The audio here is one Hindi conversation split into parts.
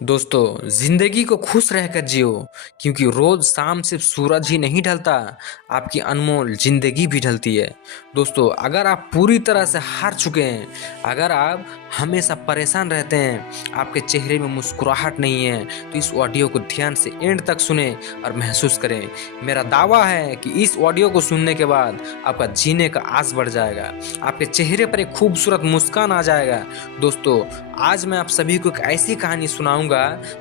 दोस्तों, जिंदगी को खुश रहकर जियो, क्योंकि रोज शाम सिर्फ सूरज ही नहीं ढलता, आपकी अनमोल जिंदगी भी ढलती है। दोस्तों, अगर आप पूरी तरह से हार चुके हैं, अगर आप हमेशा परेशान रहते हैं, आपके चेहरे में मुस्कुराहट नहीं है, तो इस ऑडियो को ध्यान से एंड तक सुने और महसूस करें। मेरा दावा है कि इस ऑडियो को सुनने के बाद आपका जीने का आस बढ़ जाएगा, आपके चेहरे पर एक खूबसूरत मुस्कान आ जाएगा। दोस्तों, आज मैं आप सभी को एक ऐसी कहानी सुनाऊंगा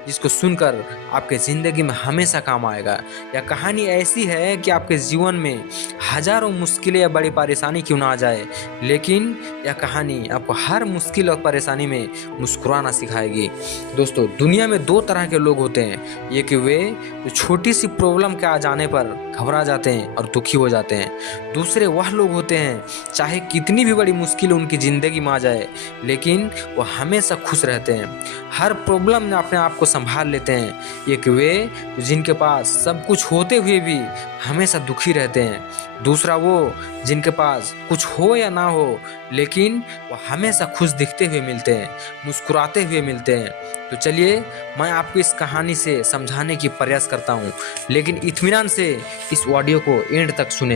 जिसको सुनकर आपके ज़िंदगी में हमेशा काम आएगा। यह कहानी ऐसी है कि आपके जीवन में हजारों मुश्किलें या बड़ी परेशानी क्यों ना आ जाए, लेकिन यह कहानी आपको हर मुश्किल और परेशानी में मुस्कुराना सिखाएगी। दोस्तों, दुनिया में दो तरह के लोग होते हैं। एक वे जो छोटी सी प्रॉब्लम के आ जाने पर घबरा जाते हैं और दुखी हो जाते हैं। दूसरे वह लोग होते हैं, चाहे कितनी भी बड़ी मुश्किल उनकी ज़िंदगी में आ जाए, लेकिन वो हमेशा खुश रहते हैं, हर प्रॉब्लम में अपने आप को संभाल लेते हैं। एक वे जिनके पास सब कुछ होते हुए भी हमेशा दुखी रहते हैं। दूसरा वो जिनके पास कुछ हो या ना हो, लेकिन वो हमेशा खुश दिखते हुए मिलते हैं, मुस्कुराते हुए मिलते हैं। तो चलिए, मैं आपको इस कहानी से समझाने की प्रयास करता हूँ, लेकिन इत्मीनान से इस ऑडियो को एंड तक सुने।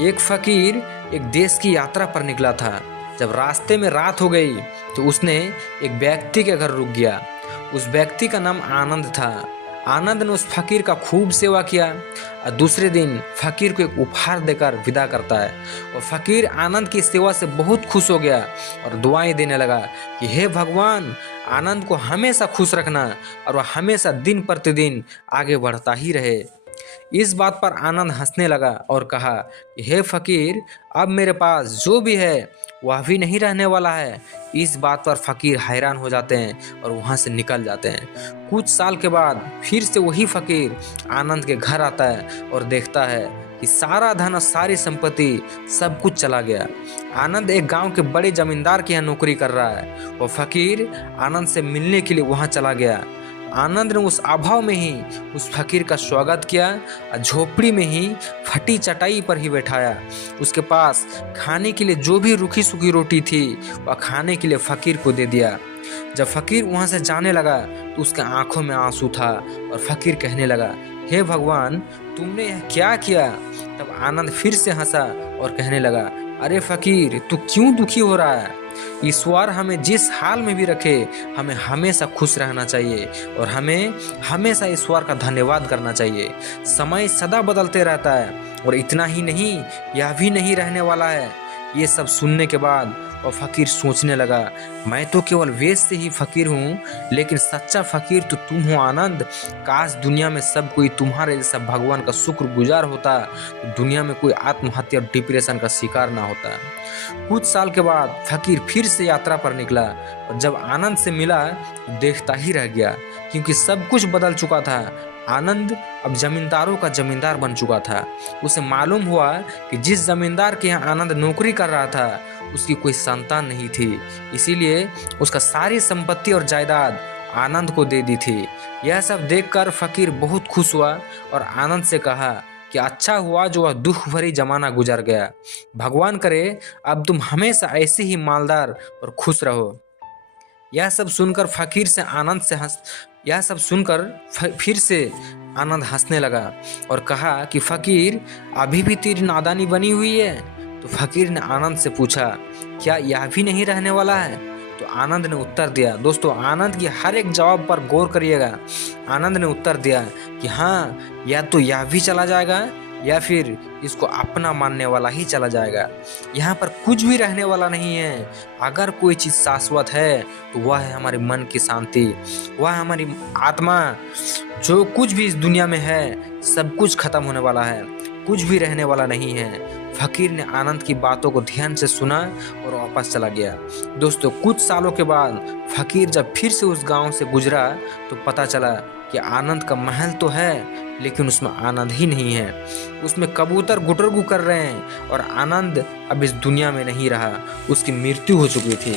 एक फकीर एक देश की यात्रा पर निकला था। जब रास्ते में रात हो गई तो उसने एक व्यक्ति के घर रुक गया। उस व्यक्ति का नाम आनंद था। आनंद ने उस फकीर का खूब सेवा किया और दूसरे दिन फकीर को एक उपहार देकर विदा करता है। और फकीर आनंद की सेवा से बहुत खुश हो गया और दुआएं देने लगा कि हे भगवान, आनंद को हमेशा खुश रखना और वह हमेशा दिन प्रतिदिन आगे बढ़ता ही रहे। इस बात पर आनंद हंसने लगा और कहा कि हे फकीर, अब मेरे पास जो भी है वह भी नहीं रहने वाला है। इस बात पर फकीर हैरान हो जाते हैं और वहाँ से निकल जाते हैं। कुछ साल के बाद फिर से वही फकीर आनंद के घर आता है और देखता है कि सारा धन और सारी संपत्ति सब कुछ चला गया। आनंद एक गांव के बड़े जमींदार के यहाँ नौकरी कर रहा है। वो फकीर आनंद से मिलने के लिए वहाँ चला गया। आनंद ने उस अभाव में ही उस फकीर का स्वागत किया और झोपड़ी में ही फटी चटाई पर ही बैठाया। उसके पास खाने के लिए जो भी रूखी सूखी रोटी थी वह खाने के लिए फकीर को दे दिया। जब फकीर वहां से जाने लगा तो उसके आंखों में आंसू था और फकीर कहने लगा, हे भगवान, तुमने यह क्या किया? तब आनंद फिर से हंसा और कहने लगा, अरे फकीर, तू क्यों दुखी हो रहा है? ईश्वर हमें जिस हाल में भी रखे, हमें हमेशा खुश रहना चाहिए और हमें हमेशा ईश्वर का धन्यवाद करना चाहिए। समय सदा बदलते रहता है और इतना ही नहीं, यह भी नहीं रहने वाला है। ये सब सुनने के बाद और फकीर सोचने लगा, मैं तो केवल वेश से ही फकीर हूँ, लेकिन सच्चा फकीर तो तुम हो आनंद। काश दुनिया में सब कोई तुम्हारे जैसा भगवान का शुक्रगुजार होता, तो दुनिया में कोई आत्महत्या और डिप्रेशन का शिकार ना होता। कुछ साल के बाद फकीर फिर से यात्रा पर निकला और जब आनंद से मिला तो देखता ही रह गया, क्योंकि सब कुछ बदल चुका था। आनंद अब जमींदारों का जमींदार बन चुका था। उसे मालूम हुआ कि जिस जमींदार के यहाँ आनंद नौकरी कर रहा था उसकी कोई संतान नहीं थी, इसीलिए उसका सारी संपत्ति और जायदाद आनंद को दे दी थी। यह सब देखकर फकीर बहुत खुश हुआ और आनंद से कहा कि अच्छा हुआ जो वह दुख भरी जमाना गुजर गया। भगवान करे अब तुम हमेशा ऐसे ही मालदार और खुश रहो। यह सब सुनकर फिर से आनंद हंसने लगा और कहा कि फकीर, अभी भी तेरी नादानी बनी हुई है? तो फकीर ने आनंद से पूछा, क्या यह भी नहीं रहने वाला है? तो आनंद ने उत्तर दिया। दोस्तों, आनंद की हर एक जवाब पर गौर करिएगा। आनंद ने उत्तर दिया कि हाँ, या तो यह भी चला जाएगा या फिर इसको अपना मानने वाला ही चला जाएगा। यहाँ पर कुछ भी रहने वाला नहीं है। अगर कोई चीज़ शाश्वत है तो वह है हमारे मन की शांति, वह हमारी आत्मा। जो कुछ भी इस दुनिया में है सब कुछ खत्म होने वाला है, कुछ भी रहने वाला नहीं है। फकीर ने आनंद की बातों को ध्यान से सुना और वापस चला गया। दोस्तों, कुछ सालों के बाद फकीर जब फिर से उस गांव से गुजरा तो पता चला कि आनंद का महल तो है, लेकिन उसमें आनंद ही नहीं है। उसमें कबूतर गुटरगू कर रहे हैं और आनंद अब इस दुनिया में नहीं रहा, उसकी मृत्यु हो चुकी थी।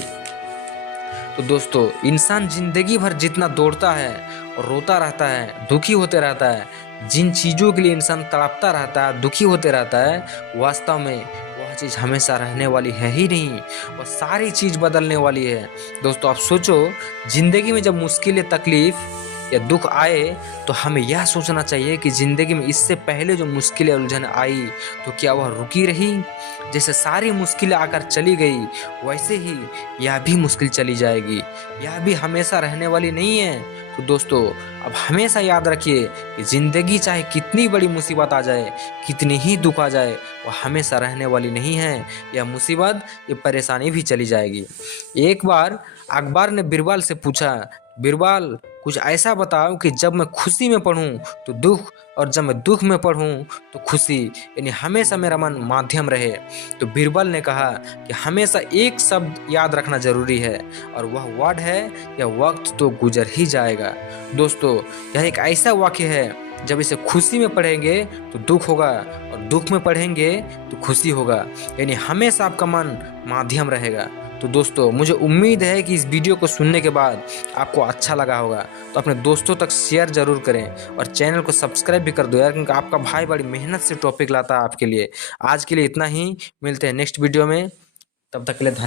तो दोस्तों, इंसान जिंदगी भर जितना दौड़ता है और रोता रहता है, दुखी होते रहता है, जिन चीज़ों के लिए इंसान तड़पता रहता है, दुखी होते रहता है, वास्तव में वह वह चीज़ हमेशा रहने वाली है ही नहीं, वह सारी चीज़ बदलने वाली है। दोस्तों आप सोचो, ज़िंदगी में जब मुश्किलें, तकलीफ़ या दुख आए तो हमें यह सोचना चाहिए कि ज़िंदगी में इससे पहले जो मुश्किलें, उलझन आई तो क्या वह रुकी रही? जैसे सारी मुश्किलें आकर चली गई, वैसे ही यह भी मुश्किल चली जाएगी, यह भी हमेशा रहने वाली नहीं है। तो दोस्तों अब हमेशा याद रखिए कि ज़िंदगी चाहे कितनी बड़ी मुसीबत आ जाए, कितनी ही दुख आ जाए, वह हमेशा रहने वाली नहीं है। यह मुसीबत, ये परेशानी भी चली जाएगी। एक बार अकबर ने बीरबल से पूछा, बीरबल कुछ ऐसा बताओ कि जब मैं खुशी में पढ़ूं तो दुख, और जब मैं दुख में पढ़ूं तो खुशी, यानी हमेशा मेरा मन माध्यम रहे। तो बीरबल ने कहा कि हमेशा एक शब्द याद रखना जरूरी है, और वह वर्ड है, यह वक्त तो गुजर ही जाएगा। दोस्तों यह एक ऐसा वाक्य है, जब इसे खुशी में पढ़ेंगे तो दुख होगा, और दुख में पढ़ेंगे तो खुशी होगा, यानी हमेशा आपका मन माध्यम रहेगा। तो दोस्तों मुझे उम्मीद है कि इस वीडियो को सुनने के बाद आपको अच्छा लगा होगा, तो अपने दोस्तों तक शेयर ज़रूर करें, और चैनल को सब्सक्राइब भी कर दो यार, क्योंकि आपका भाई बड़ी मेहनत से टॉपिक लाता है आपके लिए। आज के लिए इतना ही, मिलते हैं नेक्स्ट वीडियो में, तब तक के लिए धन्यवाद।